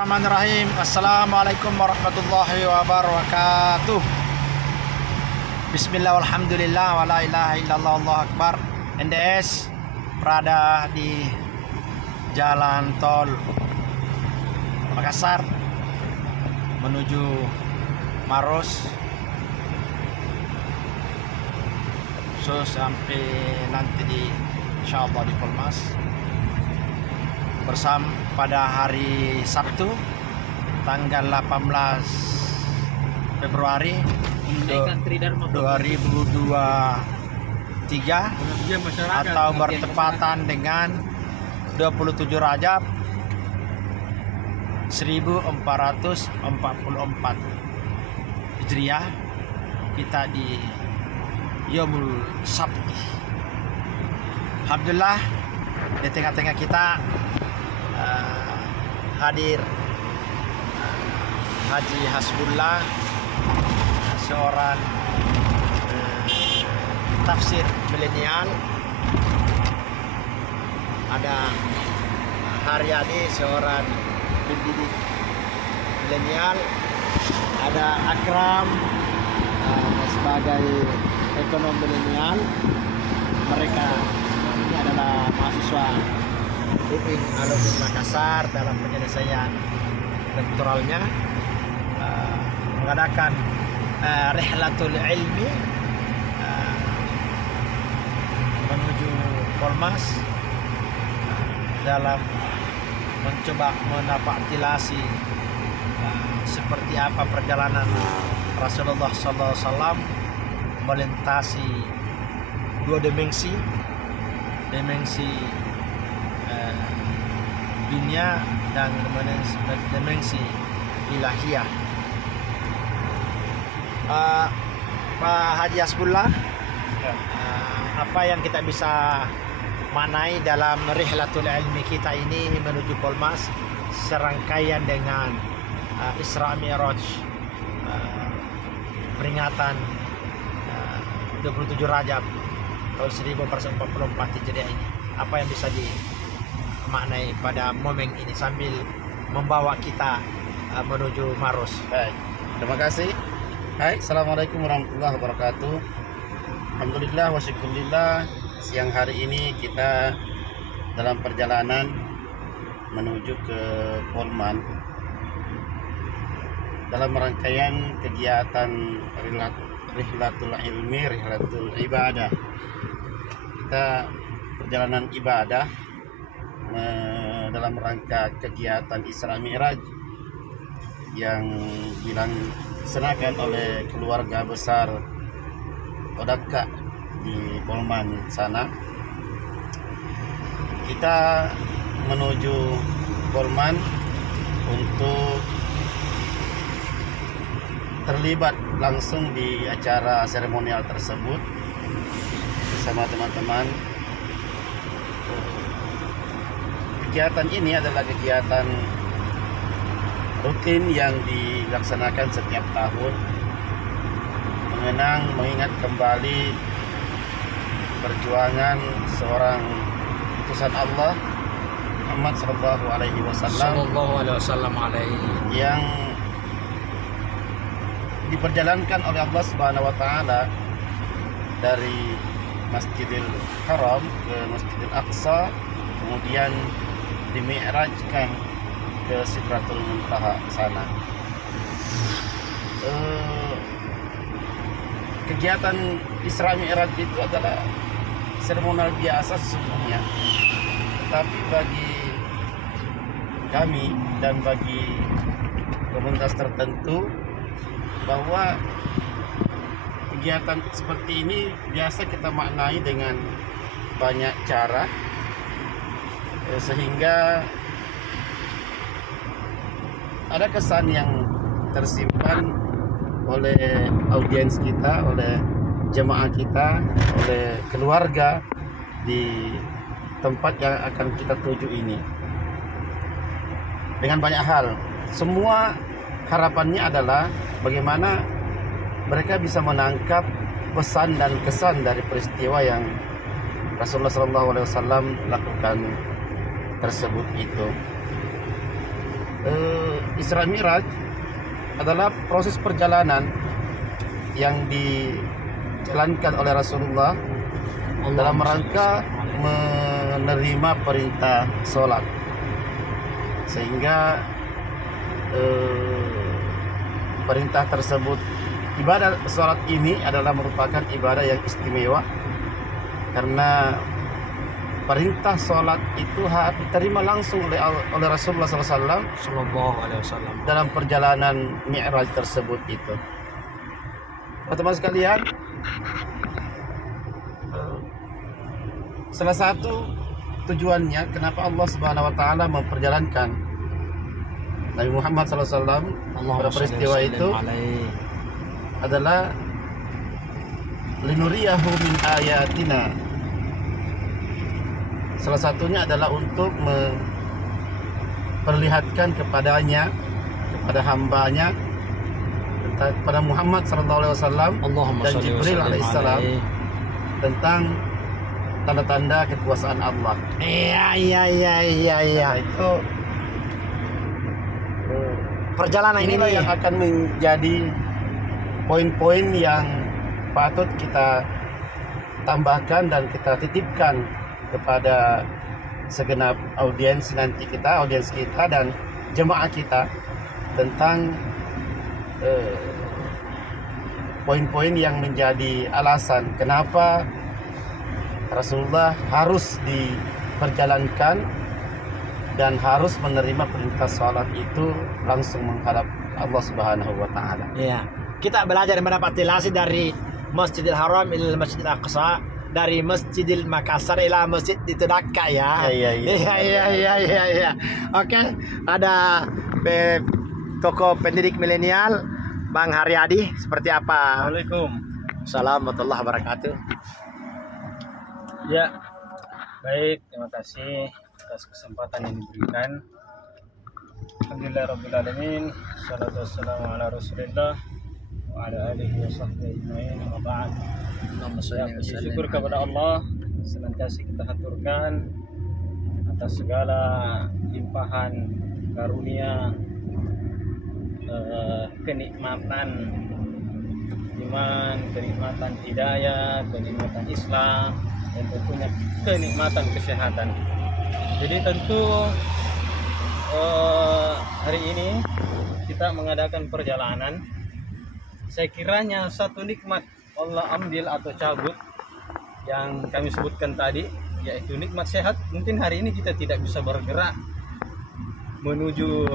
Bismillahirrahmanirrahim. Assalamualaikum warahmatullahi wabarakatuh. Bismillah walhamdulillah wa la ilaha illallah Allahu akbar. NDS berada di jalan tol Makassar menuju Maros. So sampai nanti insyaallah di Polmas. Bersama pada hari Sabtu tanggal 18 Februari 2023 atau bertepatan dengan 27 Rajab 1444 Hijriah. Kita di Yaumul Sabti. Alhamdulillah di tengah-tengah kita hadir Haji Hasbullah, seorang tafsir milenial. Ada Haryadi, seorang pendidik milenial. Ada Akram sebagai ekonom milenial. Mereka ini adalah mahasiswa UIN alumni Makassar dalam penyelesaian doktoralnya, mengadakan rihlatul ilmi menuju Polmas dalam mencoba menapaktilasi seperti apa perjalanan Rasulullah SAW melintasi dua dimensi dunia dan dimensi ilahiyah. Pak Haji Hasbullah, apa yang kita bisa maknai dalam rihlatul ilmi kita ini menuju Polmas, serangkaian dengan Isra Mi'raj, peringatan 27 Rajab tahun 1444 Hijriah ini, apa yang bisa dimaknai pada momen ini sambil membawa kita menuju Maros? Baik, terima kasih. Hai, assalamualaikum warahmatullahi wabarakatuh. Alhamdulillah wa syukurillah, siang hari ini kita dalam perjalanan menuju ke Polman dalam rangkaian kegiatan rihlatul ilmi, rihlatul ibadah. Kita perjalanan ibadah dalam rangka kegiatan Isra Mi'raj yang dilaksanakan oleh keluarga besar Odaka di Polman sana. Kita menuju Polman untuk terlibat langsung di acara seremonial tersebut bersama teman-teman. Kegiatan ini adalah kegiatan rutin yang dilaksanakan setiap tahun, mengingat kembali perjuangan seorang utusan Allah Muhammad sallallahu alaihi wasallam yang diperjalankan oleh Allah Subhanahu wa taala dari Masjidil Haram ke Masjidil Aqsa, kemudian dimi'rajkan ke Sidratul Muntaha sana. Kegiatan Isra Mi'raj itu adalah seremonial biasa sesungguhnya, tetapi bagi kami dan bagi komunitas tertentu bahwa kegiatan seperti ini biasa kita maknai dengan banyak cara, sehingga ada kesan yang tersimpan oleh audiens kita, oleh jemaah kita, oleh keluarga di tempat yang akan kita tuju ini. Dengan banyak hal, semua harapannya adalah bagaimana mereka bisa menangkap pesan dan kesan dari peristiwa yang Rasulullah SAW lakukan tersebut itu. Isra Mi'raj adalah proses perjalanan yang dijalankan oleh Rasulullah dalam rangka menerima perintah sholat, sehingga perintah tersebut, ibadah sholat ini adalah merupakan ibadah yang istimewa karena perintah sholat itu diterima langsung oleh Rasulullah SAW Sallallahu alaihi wasallam dalam perjalanan Mi'raj tersebut itu. Teman-teman sekalian, salah satu tujuannya kenapa Allah Subhanahu wa taala memperjalankan Nabi Muhammad SAW pada peristiwa itu adalah linuriyahu min ayatina. Salah satunya adalah untuk memperlihatkan kepadanya, kepada hambanya, kepada Muhammad SAW dan Jibril alaihissalam tentang tanda-tanda kekuasaan Allah. Iya. Itu Perjalanan ini inilah yang akan menjadi poin-poin yang patut kita tambahkan dan kita titipkan kepada segenap audiens kita dan jemaah kita tentang poin-poin yang menjadi alasan kenapa Rasulullah harus diperjalankan dan harus menerima perintah salat itu langsung menghadap Allah Subhanahu wa taala. Iya. Kita belajar mendapat ilasi dari Masjidil Haram ila Masjidil Aqsa, dari Masjidil Makassar ila Masjid itu Dhaka ya. Iya. Oke, ada tokoh pendidik milenial Bang Haryadi, seperti apa? Assalamualaikum. Assalamualaikum warahmatullahi wabarakatuh. Ya, baik, terima kasih atas kesempatan yang diberikan. Alhamdulillahirrabbilalamin. Salatu wassalamu ala rasulillah wa ala alihi wa sahbihi ajma'in. Amma ba'd. Ya, puji syukur kepada Allah senantiasa kita haturkan atas segala limpahan karunia, kenikmatan iman, kenikmatan hidayah, kenikmatan Islam, dan tentunya kenikmatan kesehatan. Jadi tentu hari ini kita mengadakan perjalanan. Saya kiranya satu nikmat Allah ambil atau cabut yang kami sebutkan tadi, yaitu nikmat sehat. Mungkin hari ini kita tidak bisa bergerak menuju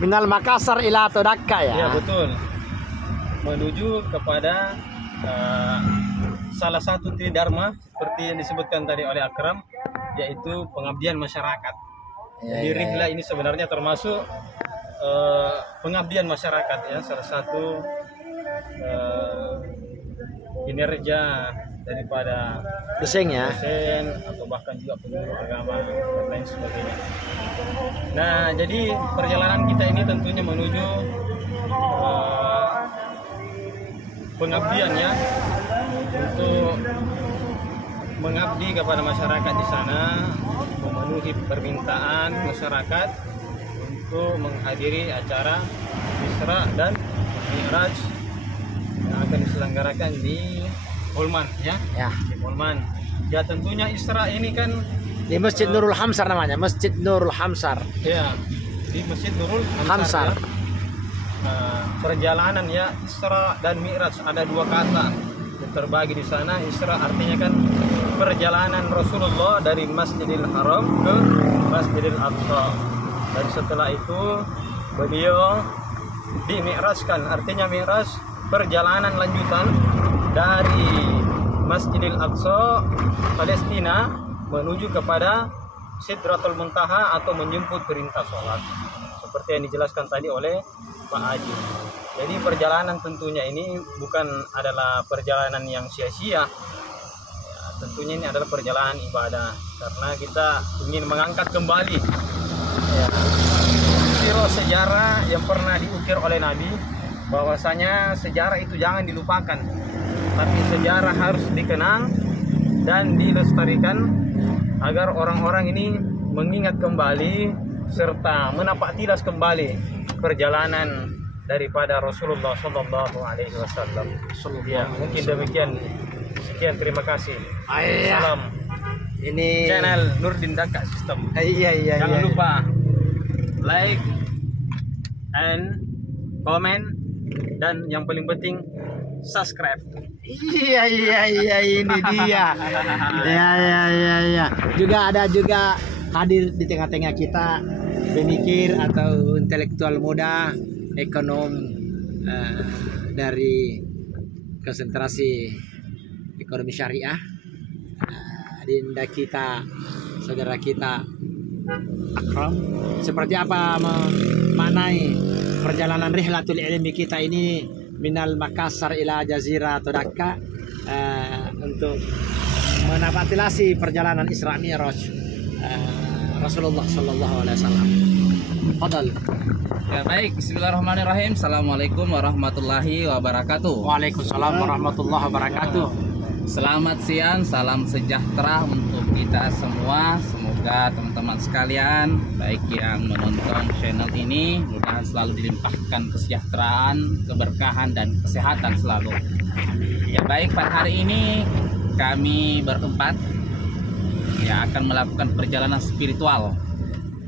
Minal Makassar ila Dhaka ya. ya betul, menuju kepada salah satu tridharma seperti yang disebutkan tadi oleh Akram, yaitu pengabdian masyarakat. Jadi rihla ini sebenarnya termasuk pengabdian masyarakat ya, salah satu kinerja daripada Desing ya. dosen atau bahkan juga penyuluh agama dan lain sebagainya. Nah, jadi perjalanan kita ini tentunya menuju pengabdian ya, untuk mengabdi kepada masyarakat di sana, memenuhi permintaan masyarakat untuk menghadiri acara Isra dan Mi'raj yang akan diselenggarakan di Holman ya. Di Holman. Ya tentunya Isra ini kan Di Masjid Nurul Hamsar namanya, Masjid Nurul Hamsar. ya, di Masjid Nurul Hamsar. Ya. Perjalanan ya, Isra dan Mi'raj ada dua kata yang terbagi di sana. Isra artinya kan perjalanan Rasulullah dari Masjidil Haram ke Masjidil Aqsa. Dan setelah itu beliau di-mi'rajkan, artinya Mi'raj perjalanan lanjutan dari Masjidil Aqsa Palestina menuju kepada Sidratul Muntaha atau menjemput perintah sholat, seperti yang dijelaskan tadi oleh Pak Haji. Jadi perjalanan tentunya ini bukan adalah perjalanan yang sia-sia ya, tentunya ini adalah perjalanan ibadah, karena kita ingin mengangkat kembali ya, sirah sejarah yang pernah diukir oleh Nabi, bahwasanya sejarah itu jangan dilupakan, tapi sejarah harus dikenang dan dilestarikan agar orang-orang ini mengingat kembali serta menapak tilas kembali perjalanan daripada Rasulullah Sallallahu Alaihi Wasallam. Ya, mungkin demikian. Sekian, terima kasih. Salam. Ini Channel Nurdin Daka System. Iya. Jangan lupa like and comment, dan yang paling penting subscribe. Iya ini dia. Iya. Juga ada hadir di tengah-tengah kita pemikir atau intelektual muda, ekonom dari konsentrasi ekonomi syariah. Dinda kita, saudara kita Akram, seperti apa memaknai perjalanan rihlatul ilmi kita ini minal Makassar ila Jazirah atau Dhaka, untuk menapatilasi perjalanan Isra Mi'raj Rasulullah Sallallahu Alaihi Wasallam. Fadal. Ya baik, bismillahirrahmanirrahim. Assalamualaikum warahmatullahi wabarakatuh. Waalaikumsalam warahmatullahi wabarakatuh. Selamat siang, salam sejahtera untuk kita semua. Semoga teman-teman sekalian, baik yang menonton channel ini, mudah-mudahan selalu dilimpahkan kesejahteraan, keberkahan, dan kesehatan selalu. Ya baik, pada hari ini kami berempat ya akan melakukan perjalanan spiritual.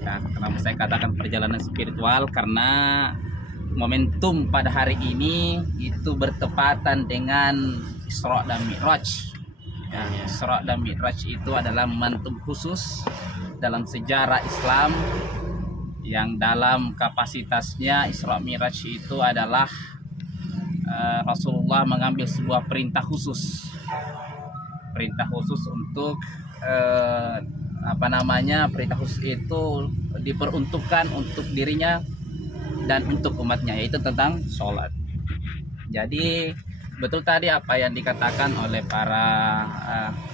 Ya, kenapa saya katakan perjalanan spiritual? Karena momentum pada hari ini itu bertepatan dengan Isra dan Mi'raj. Ya, Isra dan Mi'raj itu adalah momentum khusus dalam sejarah Islam, yang dalam kapasitasnya Isra Mi'raj itu adalah Rasulullah mengambil sebuah perintah khusus untuk perintah khusus itu diperuntukkan untuk dirinya dan untuk umatnya, yaitu tentang sholat. Jadi betul tadi apa yang dikatakan oleh para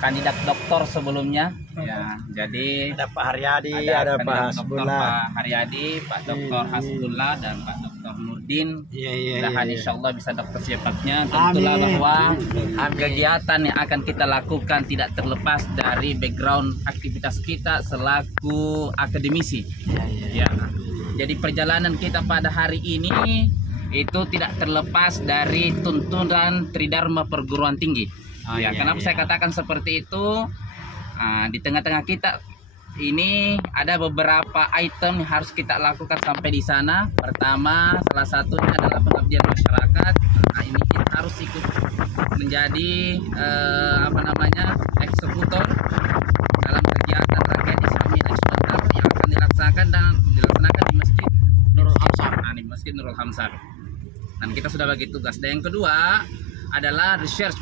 kandidat doktor sebelumnya. Ya, jadi ada Pak Haryadi, ada Pak Hasbullah, Pak Haryadi, Pak Dr. Hasbullah, dan Pak Dr. Nurdin. Mudah-mudahan insyaallah bisa dokter sifatnya. Tentulah bahwa kegiatan yang akan kita lakukan tidak terlepas dari background aktivitas kita selaku akademisi. Ya. Jadi perjalanan kita pada hari ini itu tidak terlepas dari tuntunan Tridharma perguruan tinggi. Kenapa saya katakan seperti itu? Di tengah-tengah kita ini ada beberapa item yang harus kita lakukan sampai di sana. Pertama, salah satunya adalah pengabdian masyarakat. Ini kita harus ikut menjadi eksekutor dalam kegiatan rangkaian Isra Mi'raj yang akan dilaksanakan di Masjid Nurul Hamsar. Di Masjid Nurul Hamsar. Dan kita sudah bagi tugas. Dan yang kedua adalah research,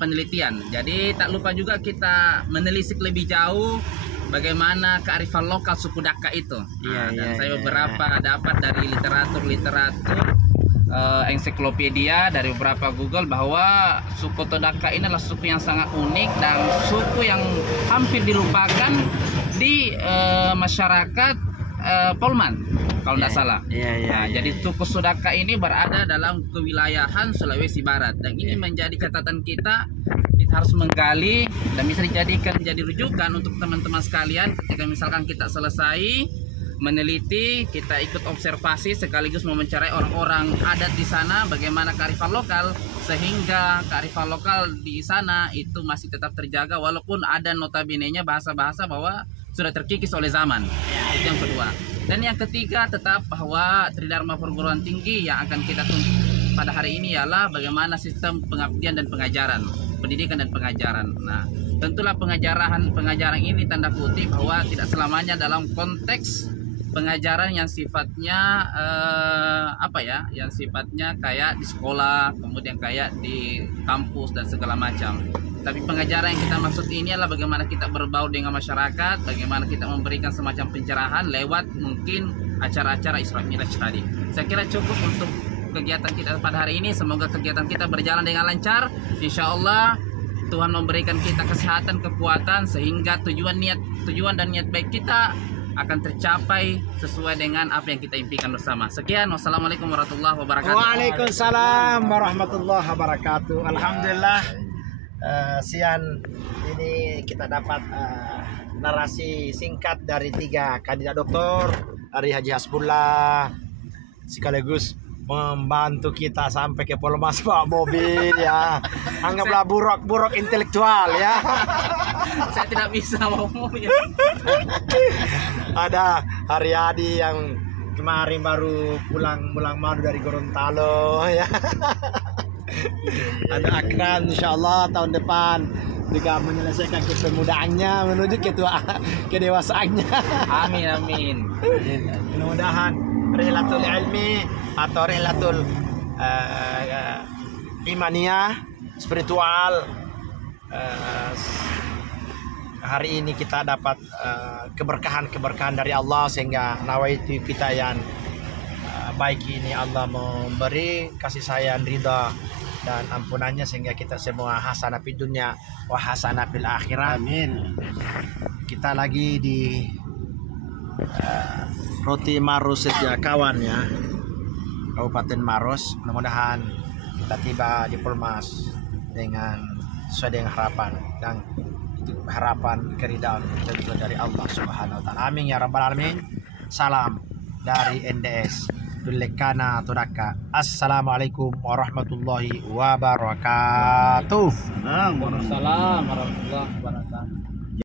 penelitian. Jadi tak lupa juga kita menelisik lebih jauh bagaimana kearifan lokal suku Dhaka itu. Saya beberapa dapat dari literatur ensiklopedia, dari beberapa Google, bahwa suku Dhaka ini adalah suku yang sangat unik dan suku yang hampir dilupakan di masyarakat Polman, kalau tidak salah. Jadi suku Dhaka ini berada dalam kewilayahan Sulawesi Barat, dan ini menjadi catatan kita harus menggali dan bisa dijadikan menjadi rujukan untuk teman-teman sekalian ketika misalkan kita selesai meneliti, kita ikut observasi sekaligus mencari orang-orang adat di sana, bagaimana kearifan lokal, sehingga kearifan lokal di sana itu masih tetap terjaga walaupun ada notabene-nya bahasa-bahasa bahwa sudah terkikis oleh zaman. Itu yang kedua. Dan yang ketiga, tetap bahwa Tridharma perguruan tinggi yang akan kita tuntut pada hari ini ialah bagaimana sistem pengabdian dan pengajaran, pendidikan dan pengajaran. Nah, tentulah pengajaran ini tanda kutip bahwa tidak selamanya dalam konteks pengajaran yang sifatnya yang sifatnya kayak di sekolah, kemudian kayak di kampus dan segala macam. Tapi pengajaran yang kita maksud ini adalah bagaimana kita berbaur dengan masyarakat, bagaimana kita memberikan semacam pencerahan lewat mungkin acara-acara Isra Mi'raj tadi. Saya kira cukup untuk kegiatan kita pada hari ini. Semoga kegiatan kita berjalan dengan lancar. Insya Allah Tuhan memberikan kita kesehatan, kekuatan, sehingga tujuan dan niat baik kita akan tercapai sesuai dengan apa yang kita impikan bersama. Sekian, wassalamualaikum warahmatullahi wabarakatuh. Waalaikumsalam warahmatullahi wabarakatuh. Alhamdulillah, siang ini kita dapat narasi singkat dari 3 kandidat doktor, dari Haji Hasbullah, sekaligus membantu kita sampai ke Polmas bawa mobil ya. Anggaplah buruk intelektual ya. Saya tidak bisa bawa mobil. Ada Haryadi yang kemarin baru pulang madu dari Gorontalo ya. Ada Akram insyaallah tahun depan juga menyelesaikan kepemudaannya menuju kedewasaannya. Amin. Mudah-mudahan rihlatul ilmi atau rihlatul imaniyah spiritual hari ini kita dapat keberkahan dari Allah, sehingga nawaitu kita yang baik ini Allah memberi kasih sayang, ridha dan ampunannya, sehingga kita semua hasanah fid dunya wa hasanah fil akhirah. Amin. Kita lagi di Roti Maros Setiakawan ya, Kabupaten Maros. Mudah-mudahan kita tiba di Polmas dengan sesuai dengan harapan, dan itu harapan keridhaan tentu dari Allah Subhanahu wa taala. Amin ya rabbal alamin. Salam dari NDS Dulekana Tudaka. Assalamualaikum warahmatullahi wabarakatuh. Waalaikumsalam warahmatullahi wabarakatuh.